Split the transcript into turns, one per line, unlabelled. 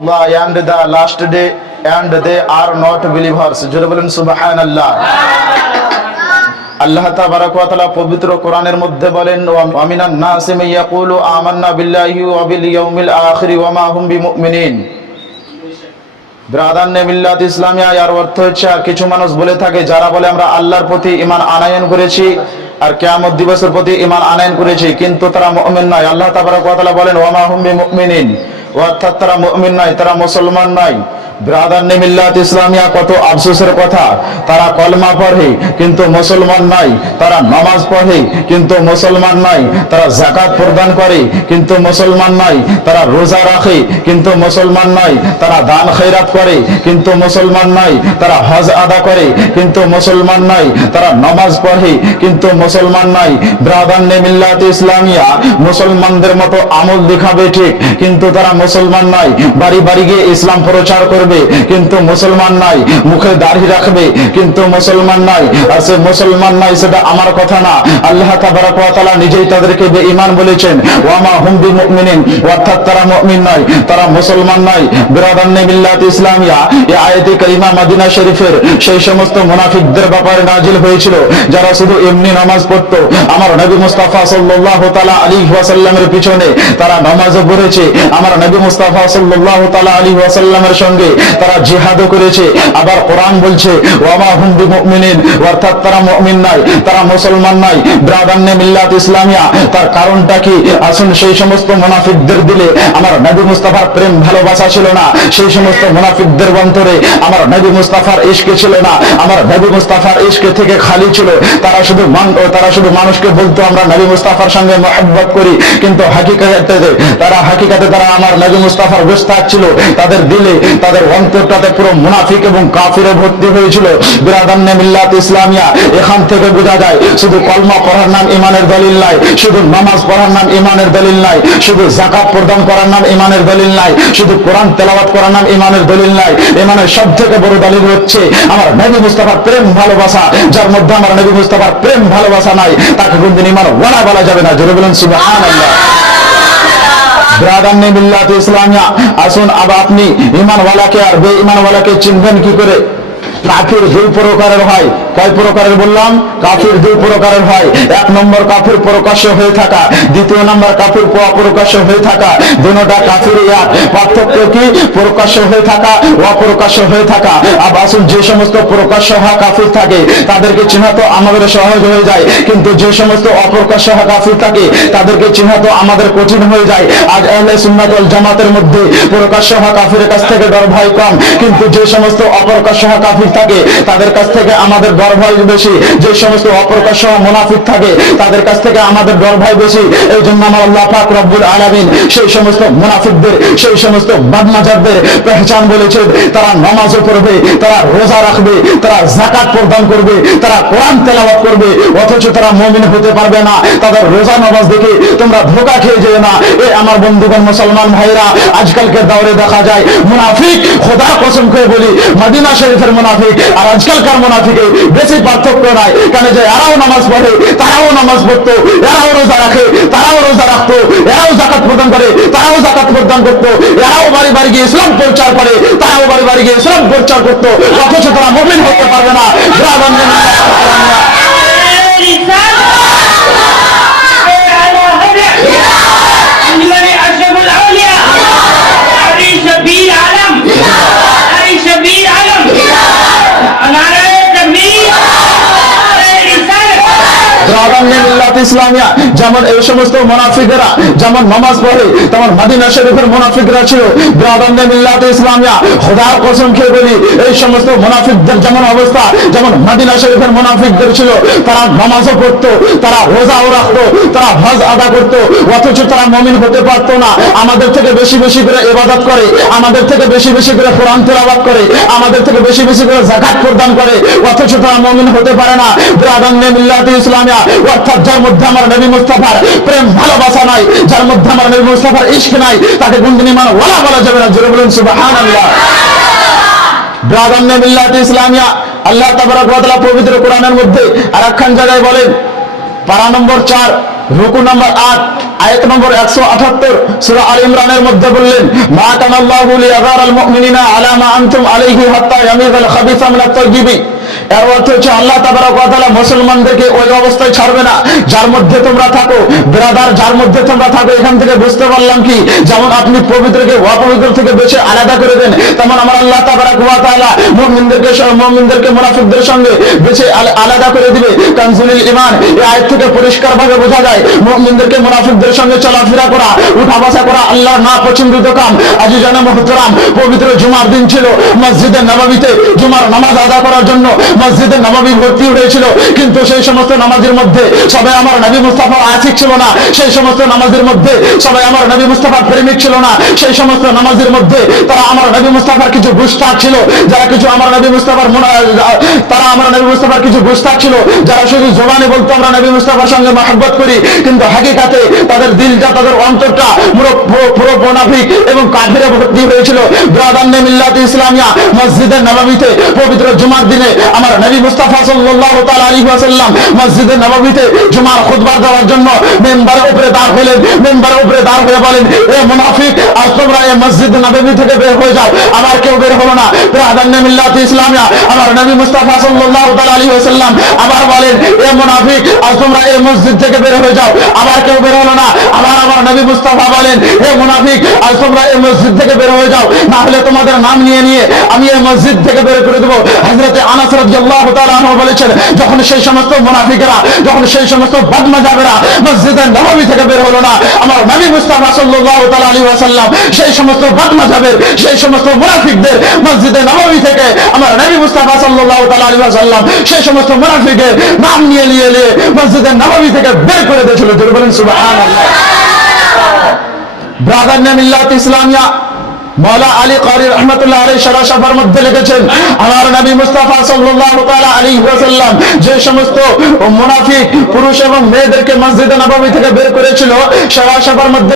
Allah and the last day and they are not believers. আল্লাহ তাবারাক ওয়া তাআলা পবিত্র কোরআনের মধ্যে বলেন, ওয়া মিনান নাসি মান ইয়াকুলু আমান্না বিল্লাহি ওয়া বিল ইয়াউমিল আখির ওয়া মা হুম বিমুমিনিন. মিল্লাত ইসলামিয়া এর অর্থ হচ্ছে আর কিছু মানুষ বলে থাকে যারা বলে, আমরা আল্লাহর প্রতি ঈমান আনায়ন করেছি আর কিয়ামত দিবসের প্রতি ঈমান আনায়ন করেছি। কিন্তু তারা মুমিন নয়। আল্লাহ তাবারাক ওয়া তাআলা বলেন, ওয়া মা হুম বিমুমিনিন। অর্থাৎ তারা মুমিন নয় তারা মুসলমান নয় ব্রাদার মিল্লাত ইসলামিয়া, কত আফসোসের কথা। তারা কলমা পড়ে, কিন্তু মুসলমান নাই। তারা নামাজ পড়ে, কিন্তু মুসলমান নয় তারা প্রদান করে, কিন্তু মুসলমান নয় তারা রোজা রাখে, কিন্তু মুসলমান নয় তারা দান করে, কিন্তু মুসলমান নয় তারা হজ আদা করে, কিন্তু মুসলমান নয় তারা নামাজ পড়ে, কিন্তু মুসলমান নয় ব্রাদার মিল্লাত ইসলামিয়া, মুসলমানদের মতো আমল দেখাবে ঠিক, কিন্তু তারা মুসলমান নাই। বাড়ি বাড়ি গিয়ে ইসলাম প্রচার করবে। কিন্তু মুসলমান নয় মুখে দাড়ি রাখবে, কিন্তু মুসলমান নয় আর সে মুসলমান নয় সেটা আমার কথা না। আল্লাহ তাবারাক নিজেই তাদেরকে বেঈমান বলেছেন, ওয়ামা হুম বিমুমিনিন অর্থাৎ তারা মুমিন নয় তারা মুসলমান নয় বিরাদান্নে মিল্লাত ইসলামিয়া এই আয়াতে কারিমা মদিনা শরীফের সেই সমস্ত মুনাফিকদের ব্যাপারে নাজিল হয়েছিল, যারা শুধু এমনি নামাজ পড়তো। আমার নবী মুস্তাফা সাল্লাল্লাহু তাআলা আলাইহি ওয়াসাল্লামের পিছনে তারা নামাজও পড়েছে। আমার নবী মুস্তাফা সাল্লাল্লাহু তাআলা আলাইহি ওয়াসাল্লামের সঙ্গে তারা জিহাদও করেছে। আবার কোরআন বলছে, ওয়ামা হুম বিমুমিনিন অর্থাৎ তারা মুমিন নয় তারা মুসলমান নয় ব্রাদান্নে মিল্লাত ইসলামিয়া, তার কারণটা কি? আসুন সেই সমস্ত মুনাফিকদের দিলে আমার নবী মুস্তাফার প্রেম ভালোবাসা ছিল না। সেই সমস্ত মুনাফিকদের অন্তরে আমার নবী মুস্তাফার ইশকে ছিল না। আমার নবী মুস্তাফার ইশকে থেকে খালি ছিল। তারা শুধু তারা শুধু মানুষকে বলতো, আমরা নবী মুস্তাফার সঙ্গে মহব্বত করি। কিন্তু হাকিকাতে, তারা হাকিকাতে, তারা আমার নবী মুস্তাফার গোস্তাক ছিল। তাদের দিলে, তাদের অন্তরটাতে পুরো মুনাফিক এবং কাফিরে ভর্তি হয়েছিল। বিরাদান্নে মিল্লাত ইসলামিয়া এখান থেকে বোঝা যায়, শুধু কলমা পড়ার নাম ইমানের দলিল নাই, শুধু নামাজ পড়ার নাম ইমানের দলিল নাই, শুধু জাকাত প্রদান করার নাম ইমানের দলিল নাই, শুধু কোরআন তেলাওয়াত করার নাম ইমানের দলিল নাই। ইমানের সব থেকে বড় দলিল হচ্ছে আমার নবী মুস্তাফার প্রেম ভালোবাসা, যার মধ্যে আমার নবী মুস্তাফার প্রেম ভালোবাসা নাই, তাকে কোনদিন ইমান ওয়ালা বলা যাবে না। জোরে বলেন, সুবহানাল্লাহ। ব্রাদার মিল্লাত ইসলামিয়া। আসুন আবার আপনি ইমানওয়ালাকে আর বে ইমানওয়ালাকে চিনবেন কি করে? কাফির দুই প্রকারের হয়। কয় প্রকারের বললাম? কাফির দুই প্রকারের হয়। এক নম্বর কাফির প্রকাশ্য হয়ে থাকা, দ্বিতীয় নম্বর কাফির অপ্রকাশ্য হয়ে থাকা। দুটা কাফির এক। পার্থক্য কি? প্রকাশ্য হয়ে থাকা, অপ্রকাশ্য হয়ে থাকা। আর আসুন যে সমস্ত প্রকাশ্য হওয়া কাফির থাকে, তাদেরকে চিহ্নাতো আমাদের সহজ হয়ে যায়। কিন্তু যে সমস্ত অপ্রকাশ্য হওয়া কাফির থাকে, তাদেরকে চিহ্নাতো আমাদের কঠিন হয়ে যায়। আজ আহলে সুন্নাত ওয়াল জামাতের মধ্যে প্রকাশ্য হওয়া কাফিরের কাছ থেকে ডর ভয় কম। কিন্তু যে সমস্ত অপ্রকাশ্য হওয়া কাফির থাকে, তাদের কাছ থেকে আমাদের ডর ভয় বেশি। যে সমস্ত অপ্রকাশ্য মুনাফিক থাকে, তাদের কাছ থেকে আমাদের ডর ভয় বেশি। এই জন্য আমার আল্লাহ পাক রব্বুল আলামিন সেই সমস্ত মুনাফিকদের, সেই সমস্ত বাদমাজারদের পেহচান বলেছে তারা নামাজও পড়বে, তারা রোজা রাখবে, তারা জাকাত প্রদান করবে, তারা কোরআন তেলাওয়াত করবে, অথচ তারা মুমিন হতে পারবে না। তাদের রোজা নামাজ দেখে তোমরা ধোকা খেয়ে যেও না। এ আমার বন্ধুগণ, মুসলমান ভাইরা আজকালকে দৌড়ে দেখা যায়, মুনাফিক খোদা কসম করে বলি, মদিনা শরীফের মুনাফিক আর আজকালকার মুনাফিকে বেশি পার্থক্য নাই। কারণ যে এরাও নামাজ পড়ে, তারাও নামাজ পড়তো, এরাও রোজা রাখে, তারাও রোজা রাখতো, এরাও জাকাত প্রদান করে, তারাও জাকাত প্রদান করতো, এরাও বাড়ি বাড়ি গিয়ে ইসলাম প্রচার করে, তারাও বাড়ি বাড়ি গিয়ে ইসলাম প্রচার করতো। অথচ তারা মোবিল হতে পারবে না। ইসলামিয়া, যেমন এই সমস্ত মোনাফিকরা, যেমন নামাজ পড়ে, তেমন মাদিনা শরীফের মোনাফিকরা ছিল। ব্রাদান্নে মিল্লাত ইসলামিয়া, খোদার কসম খেয়ে বলি, এই সমস্ত মোনাফিকদের যেমন অবস্থা, যেমন মাদিনা শরীফের মোনাফিকদের ছিল, তারা নামাজও পড়তো, তারা রোজাও রাখতো, তারা হজ আদা করতো, অথচ তারা মমিন হতে পারতো না। আমাদের থেকে বেশি বেশি করে ইবাদত করে, আমাদের থেকে বেশি বেশি করে কোরআন তেলাওয়াত করে, আমাদের থেকে বেশি বেশি করে জাকাত প্রদান করে, অথচ তারা মমিন হতে পারে না। ব্রাদান্নে মিল্লাত ইসলামিয়া, অর্থাৎ যার মধ্যে আমার নবী মুস্তাফার প্রেম ভালোবাসা নাই, যার মধ্যে আমার নবী মুস্তাফার ইশক নাই, তাকে কোনদিন ইমান ওয়ালা বলা যাবে না, জোরে বলুন, সুবহানাল্লাহ। ব্রাদান্নে মিল্লাত ইসলামিয়া, আল্লাহ তাবারাক ওয়া পবিত্র কোরআনের মধ্যে আরেকখান জায়গায় বলেন, পারা নম্বর চার, রুকু নম্বর আট, আয়াত নম্বর একশো আঠাত্তর সুরা আল ইমরানের মধ্যে বললেন, মা কান আল্লাহু লিয়াগার আল মুমিনিনা আলা মা আনতুম আলাইহি হাত্তা ইয়ামিযাল খাবিসা মিনাত তাইয়িবি। এর অর্থ হচ্ছে আল্লাহ মুসলমানদেরকে ওই অবস্থায় ছাড়বে না, যার মধ্যে তোমরা থাকো। ব্রাদার, যার মধ্যে তোমরা থাকো, এখান থেকে বুঝতে পারলাম কি? যেমন আপনি পবিত্রকে, অপবিত্র থেকে বেছে আলাদা করে দেন, তেমন আমার আল্লাহ মুনাফিকদের সঙ্গে বেছে আলাদা করে দিবে। ইমান এই থেকে পরিষ্কার ভাবে বোঝা যায় মুনাফিকদের সঙ্গে চলাফেরা করা উঠা বসা করা আল্লাহর না পছন্দিত কাম। আজ জানা মুহতারাম, পবিত্র জুমার দিন ছিল, মসজিদে নববীতে জুমার নামাজ আদা করার জন্য মসজিদে নববী ভর্তি হয়েছিল। কিন্তু সেই সমস্ত নামাজের মধ্যে সবাই আমার নবী মুস্তাফা আশিক ছিল না। সেই সমস্ত নামাজের মধ্যে সবাই আমার নবী মুস্তাফার প্রেমিক ছিল না। সেই সমস্ত নামাজের মধ্যে তারা আমার নবী মুস্তাফার কিছু গুস্তাক ছিল। যারা কিছু আমার নবী মুস্তাফার তারা আমার নবী মুস্তাফার কিছু গুস্তাক ছিল। যারা শুধু জবানে বলতো আমরা নবী মুস্তাফার সঙ্গে মহাব্বত করি, কিন্তু হাকিকাতে তাদের দিলটা, তাদের অন্তরটা পুরো পুরো- পুরো মোনাফিক এবং কাফিরে ভর্তি হয়েছিল। ব্রাদান্নে মিল্লাত ইসলামিয়া মসজিদের নবাবিতে পবিত্র জুমার দিনে আমার নবী মুস্তাফা সাল্লাল্লাহু তাআলা আলাইহি ওয়াসাল্লাম মসজিদের নবমীতে জুমার খুতবা দেওয়ার জন্য মেম্বারের উপরে দাঁড় হলেন মেম্বারের উপরে দাঁড় হয়ে বলেন, এ মুনাফিক, আজ তোমরা এই মসজিদ নবমী থেকে বের হয়ে যাও। আবার কেউ বের হলো না। ব্রাদান্নে মিল্লাত ইসলামিয়া। আমার নবী মুস্তাফা সাল্লাল্লাহু তাআলা আলাইহি ওয়াসাল্লাম আবার বলেন, এ মুনাফিক, আজ তোমরা এই মসজিদ থেকে বের হয়ে যাও। আবার কেউ বের হলো না। আবার আমার নবী মুস্তাফা বলেন, হে মুনাফিক, আজ তোমরা এই মসজিদ থেকে বের হয়ে যাও। না হলে তোমাদের নাম নিয়ে নিয়ে আমি এই মসজিদ থেকে বের করে দেবো। হযরতে আনাস বলেছেন, যখন সেই সমস্ত মুনাফিকরা, যখন সেই সমস্ত বদমাজাবেরা মসজিদের নববী থেকে বের হলো না, আমার নবী মুস্তাফা সাল্লাল্লাহু তাআলা আলাইহি ওয়াসাল্লাম সেই সমস্ত বদমাজাবের, সেই সমস্ত মুনাফিকদের মসজিদের নববী থেকে আমার নবী মুস্তাফা সাল্লাল্লাহু তাআলা আলাইহি ওয়াসাল্লাম সেই সমস্ত মুনাফিকের নাম নিয়ে নিয়ে নিয়ে মসজিদের নববী থেকে বের করে দিয়েছিল। জোরে বলেন সুবহানাল্লাহ। ব্রাদার নাম ইল্লাত ইসলামিয়া। মৌলা আলী কারি রহমতুল্লাহ আলী সারা সাফার মধ্যে লিখেছেন, আমার নবী মুস্তাফা সাল্লাল্লাহু তাআলা আলাইহি ওয়াসাল্লাম যে সমস্ত মুনাফিক, পুরুষ এবং মেয়েদেরকে মসজিদে নববী থেকে বের করেছিল, সারা সাফার মধ্যে